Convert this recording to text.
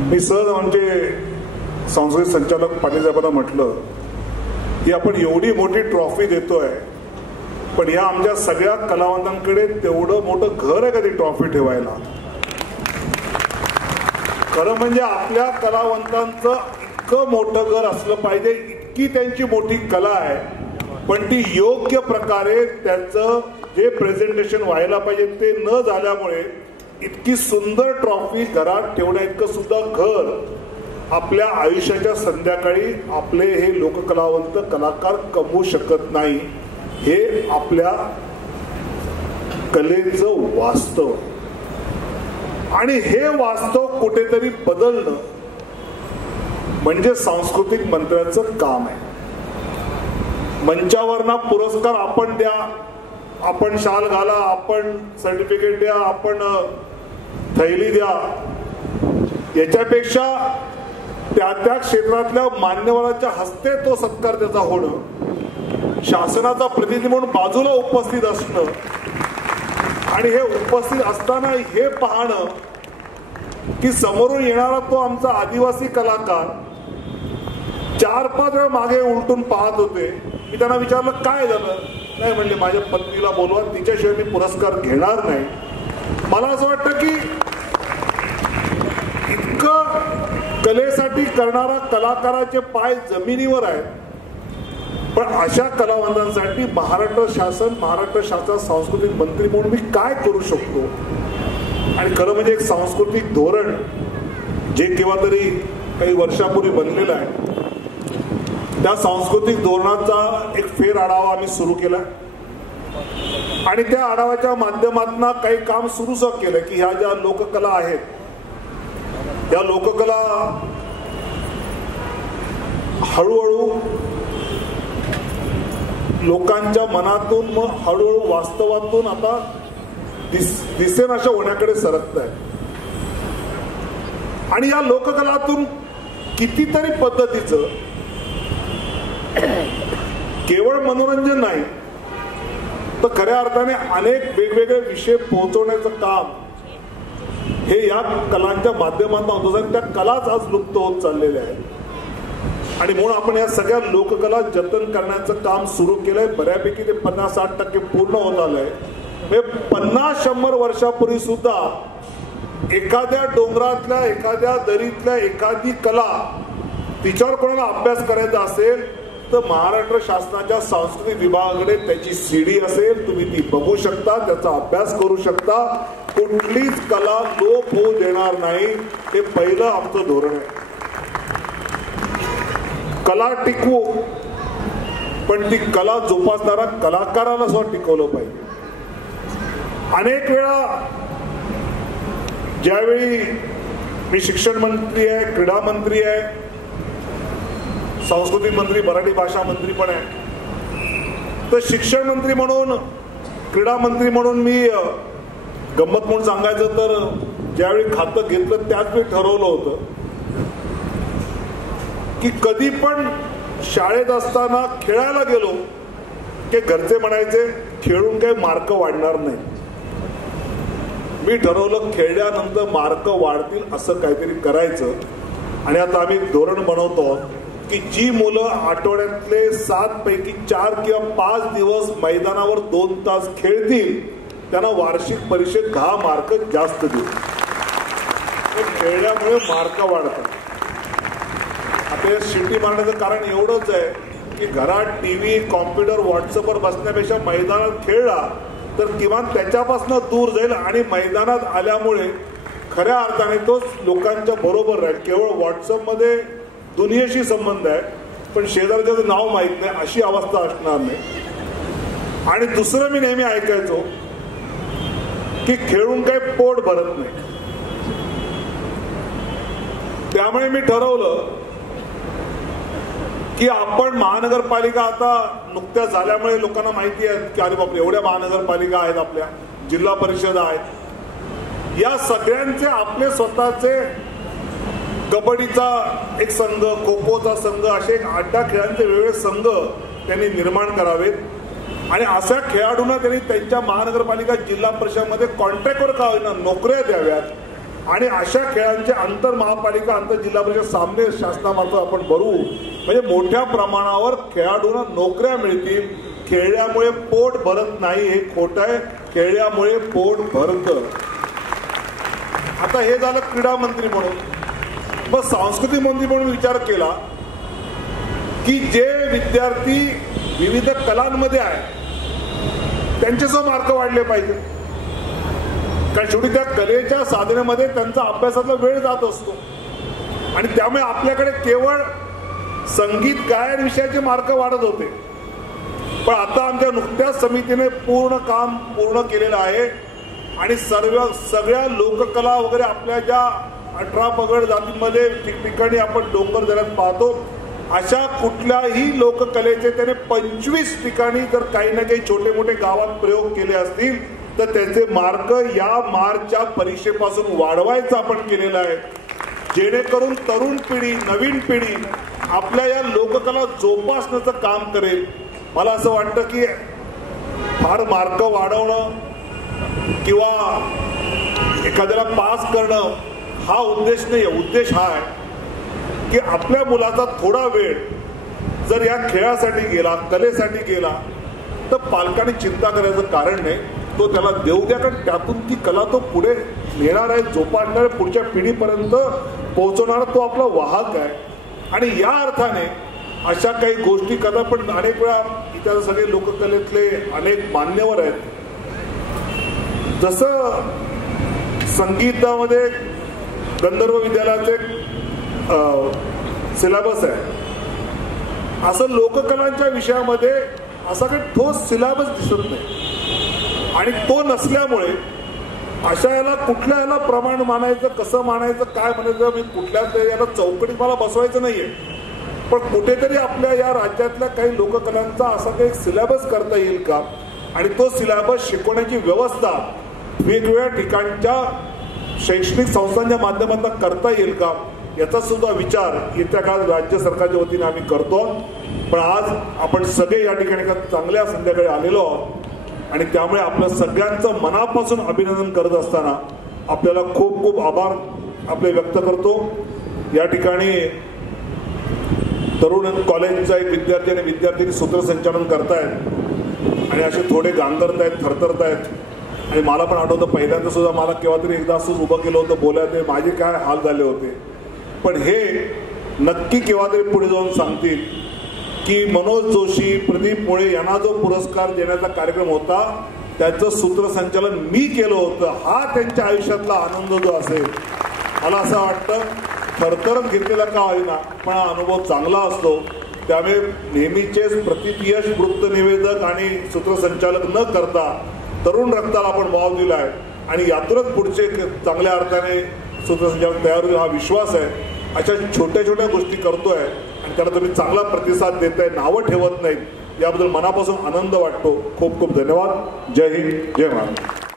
मी सहज आमचे सांस्कृतिक संचालक पाटील साहेबांना म्हटलं की आपण एवढी मोठी ट्रॉफी देतोय, पण या आमच्या सगळ्या कलावंतांकडे तेवढं मोठं घर आहे का ती ट्रॉफी ठेवायला? खरं म्हणजे आपल्या कलावंतांचं इतकं मोठं घर असलं पाहिजे, इतकी त्यांची मोठी कला आहे, पण ती योग्य प्रकारे त्याचं जे प्रेझेंटेशन व्हायला पाहिजे ते न झाल्यामुळे इतकी सुंदर ट्रॉफी घरात ठेवण्या इतकं सुद्धा घर आपल्या आयुष्याच्या संध्याकाळी आपले हे लोककलावंत कलाकार कमवू शकत नाही. हे आपल्या कलेचं वास्तव, आणि हे वास्तव कुठेतरी बदलणं म्हणजे सांस्कृतिक मंत्र्याचं काम आहे. मंचावर ना पुरस्कार आपण द्या, आपण शाल घाला, आपण सर्टिफिकेट द्या, आपण थैली द्या, याच्यापेक्षा त्या त्या क्षेत्रातल्या मान्यवरांच्या हस्ते तो सत्कार त्याचा होणं, शासनाचा प्रतिनिधी म्हणून बाजूला उपस्थित असणं, आणि हे उपस्थित असताना हे पाहणं की समोरून येणारा तो आमचा आदिवासी कलाकार 4-5 वेळा मागे उलटून पाहत होते. मी त्यांना विचारलं काय झालं? नाही म्हणले, माझ्या पत्नीला बोलवा, तिच्याशिवाय मी पुरस्कार घेणार नाही. मला असं वाटतं की इतकं कलेसाठी करणारा कलाकाराचे पाय जमिनीवर आहेत, पण अशा कलावंतांसाठी महाराष्ट्र शासन सांस्कृतिक मंत्री म्हणून मी काय करू शकतो? आणि खरं म्हणजे एक सांस्कृतिक धोरण जे केव्हा तरी काही वर्षापूर्वी बनलेलं आहे, त्या सांस्कृतिक धोरणाचा एक फेर आढावा आम्ही सुरू केला, आणि त्या आढाव्याच्या माध्यमातून काही काम सुरू केलं की ह्या ज्या लोककला आहेत, या लोककला हळूहळू लोकांच्या मनातून मग हळूहळू वास्तवातून आता दिसेन अशा होण्याकडे सरकत आहे. आणि या लोककलातून कितीतरी पद्धतीचं केवळ मनोरंजन नाही तर खऱ्या अर्थाने अनेक वेगवेगळे विषय पोहोचवण्याचं काम हे या कलांच्या माध्यमातून होतं, आणि त्या कलाच आज लुप्त होत चाललेल्या आहेत. आणि म्हणून आपण या सगळ्या लोककला जतन करण्याचं काम सुरू केलंय. बऱ्यापैकी ते 50-60% पूर्ण होत आलंय. 50-100 वर्षापूर्वी सुद्धा एखाद्या डोंगरातल्या, एखाद्या दरीतल्या एखादी कला तिच्यावर कोणाला अभ्यास करायचा असेल तर महाराष्ट्र शासनाच्या सांस्कृतिक विभागाकडे त्याची सीडी असेल, तुम्ही ती बघू शकता, त्याचा अभ्यास करू शकता. कुठलीच कला लोप होऊ देणार नाही, हे पहिलं आमचं धोरण आहे. कला टिकवू, पण ती कला जोपासणारा कलाकाराला सुद्धा टिकवलं पाहिजे. अनेक वेळा ज्यावेळी मी शिक्षण मंत्री आहे, क्रीडा मंत्री आहे, सांस्कृतिक मंत्री, मराठी भाषा मंत्री पण आहे, तर शिक्षण मंत्री म्हणून, क्रीडा मंत्री म्हणून मी गंमत म्हणून सांगायचं तर ज्यावेळी खातं घेतलं त्याच वेळी ठरवलं होतं की कधी पण शाळेत असताना खेळायला गेलो की घरचे म्हणायचे खेळून काही मार्क वाढणार नाही. मी ठरवलं खेळल्यानंतर मार्क वाढतील असं काहीतरी करायचं. आणि आता आम्ही धोरण बनवतो की जी मुलं आठवड्यातले 7 पैकी 4 किंवा 5 दिवस मैदानावर 2 तास खेळतील त्यांना वार्षिक परीक्षेत 10 मार्क जास्त देऊ. खेळल्यामुळे मार्क वाढतात. आता या शिट्टी मारण्याचं कारण एवढंच आहे की घरात टीव्ही, कॉम्प्युटर, व्हॉट्सअपवर बसण्यापेक्षा मैदानात खेळला तर किमान त्याच्यापासून दूर जाईल, आणि मैदानात आल्यामुळे खऱ्या अर्थाने तो लोकांच्या बरोबर राहील. केवळ व्हॉट्सअपमध्ये दुनियेशी संबंध आहे, पण शेजारच्याचं नाव माहीत नाही अशी अवस्था असणार नाही. आणि दुसरं मी नेहमी ऐकायचो की खेळून काही पोट भरत नाही. त्यामुळे मी ठरवलं की आपण महानगरपालिका आता नुकत्याच झाल्यामुळे लोकांना माहिती आहे की अरे बापरे एवढ्या महानगरपालिका आहेत, आपल्या जिल्हा परिषद आहेत, या सगळ्यांचे आपले स्वतःचे कबड्डीचा एक संघ, खो खोचा संघ, असे 8-10 खेळांचे वेगवेगळे संघ त्यांनी निर्माण करावेत. आणि अशा खेळाडूंना त्यांनी त्यांच्या महानगरपालिका, जिल्हा परिषदमध्ये कॉन्ट्रॅक्टवर का होईना नोकऱ्या द्याव्यात, आणि अशा खेळांचे आंतर महापालिका आंतर जिल्हा परिषद सामने शासनामार्फत आपण भरू, म्हणजे मोठ्या प्रमाणावर खेळाडूंना नोकऱ्या मिळतील. खेळल्यामुळे पोट भरत नाही हे खोटं आहे, खेळल्यामुळे पोट भरतं. आता हे झालं क्रीडा मंत्री म्हणून. मग सांस्कृतिक मंत्री म्हणून विचार केला की जे विद्यार्थी विविध कलांमध्ये आहेत त्यांचे मार्क वाढले पाहिजे, कारण शेवटी त्या कलेच्या साधनेमध्ये त्यांचा अभ्यासाचा वेळ जात असतो आणि त्यामुळे आपल्याकडे केवळ संगीत गायन विषयाचे मार्क वाढत होते. पण आता आमच्या नुकत्याच समितीने पूर्ण काम पूर्ण केलेलं आहे आणि सगळ्या लोककला वगैरे आपल्या ज्या 18 पगड जातींमध्ये ठिकठिकाणी आपण डोंगर दऱ्यात पाहतो, अशा कुठल्याही लोककलेचे त्याने 25 ठिकाणी जर काही ना काही छोटे मोठे गावात प्रयोग केले असतील तर त्याचे मार्क या मार्चच्या परीक्षेपासून वाढवायचं आपण केलेलं आहे, जेणेकरून तरुण पिढी नवीन पिढी आपल्या या लोककला जोपासण्याचं काम करेल. मला असं वाटतं की फार मार्क वाढवणं किंवा एखाद्याला पास करणं हा उद्देश नाही. उद्देश हा आहे की आपल्या मुलाचा थोडा वेळ जर या खेळासाठी गेला, कलेसाठी गेला, तर पालकांनी चिंता करायचं कारण नाही. तो त्याला देऊ द्या, कारण त्यातून ती कला तो पुढे नेणार आहे, जोपासणार आहे, पुढच्या पिढीपर्यंत पोहोचवणारा तो आपला वाहक आहे. आणि या अर्थाने अशा काही गोष्टी करतात. पण अनेक वेळा इतर सगळे लोककलेतले अनेक मान्यवर आहेत, जसं संगीतामध्ये गंधर्व विद्यालयाचे सिलेबस आहे, असं लोककलांच्या विषयामध्ये असा काही ठोस सिलेबस दिसत नाही. आणि तो नसल्यामुळे अशा याला कुठल्या याला प्रमाण मानायचं, कसं मानायचं, काय म्हणायचं, मी कुठल्या याला चौकटीत मला बसवायचं नाहीये. पण कुठेतरी आपल्या या राज्यातल्या काही लोककलांचा असा काही सिलेबस करता येईल का, आणि तो सिलेबस शिकवण्याची व्यवस्था वेगवेगळ्या ठिकाणच्या शैक्षणिक संस्थांच्या माध्यमातून करता येईल का, याचा सुद्धा विचार येत्या काळात राज्य सरकारच्या वतीने आम्ही करतो. पण आज आपण सगळे या ठिकाणी चांगल्या संध्याकाळी आलेलो आहोत आणि त्यामुळे आपल्या सगळ्यांचं मनापासून अभिनंदन करत असताना आपल्याला खूप खूप आभार आपले व्यक्त करतो. या ठिकाणी तरुण कॉलेजचा एक विद्यार्थी आणि विद्यार्थिनी सूत्रसंचालन करतायत आणि असे थोडे गांगरतायत, थरथरतायत. आणि मला पण आठवतं पहिल्यांदा सुद्धा मला केव्हा तरी एकदा असंच उभं केलं होतं बोलायचं, माझे काय हाल झाले होते. पण हे नक्की केव्हा तरी पुढे जाऊन सांगतील की मनोज जोशी, प्रदीप मुळे यांना जो पुरस्कार देण्याचा कार्यक्रम होता त्याचं सूत्रसंचालन मी केलं होतं. हा त्यांच्या आयुष्यातला आनंद जो असेल, मला असं वाटतं थरथरत घेतलेला का होईना पण हा अनुभव चांगला असतो. त्यामुळे नेहमीचेच प्रतियश वृत्तनिवेदक आणि सूत्रसंचालक न करता तरुण रक्ताला आपण वाव दिलाय आणि यातूनच पुढचे चांगल्या अर्थाने सूत्रसंचालक तयार होईल हा विश्वास आहे. अशा छोट्या छोट्या गोष्टी करतोय आणि त्याला तुम्ही चांगला प्रतिसाद देताय, नावं ठेवत नाहीत, याबद्दल मनापासून आनंद वाटतो. खूप खूप धन्यवाद. जय हिंद, जय महाराष्ट्र.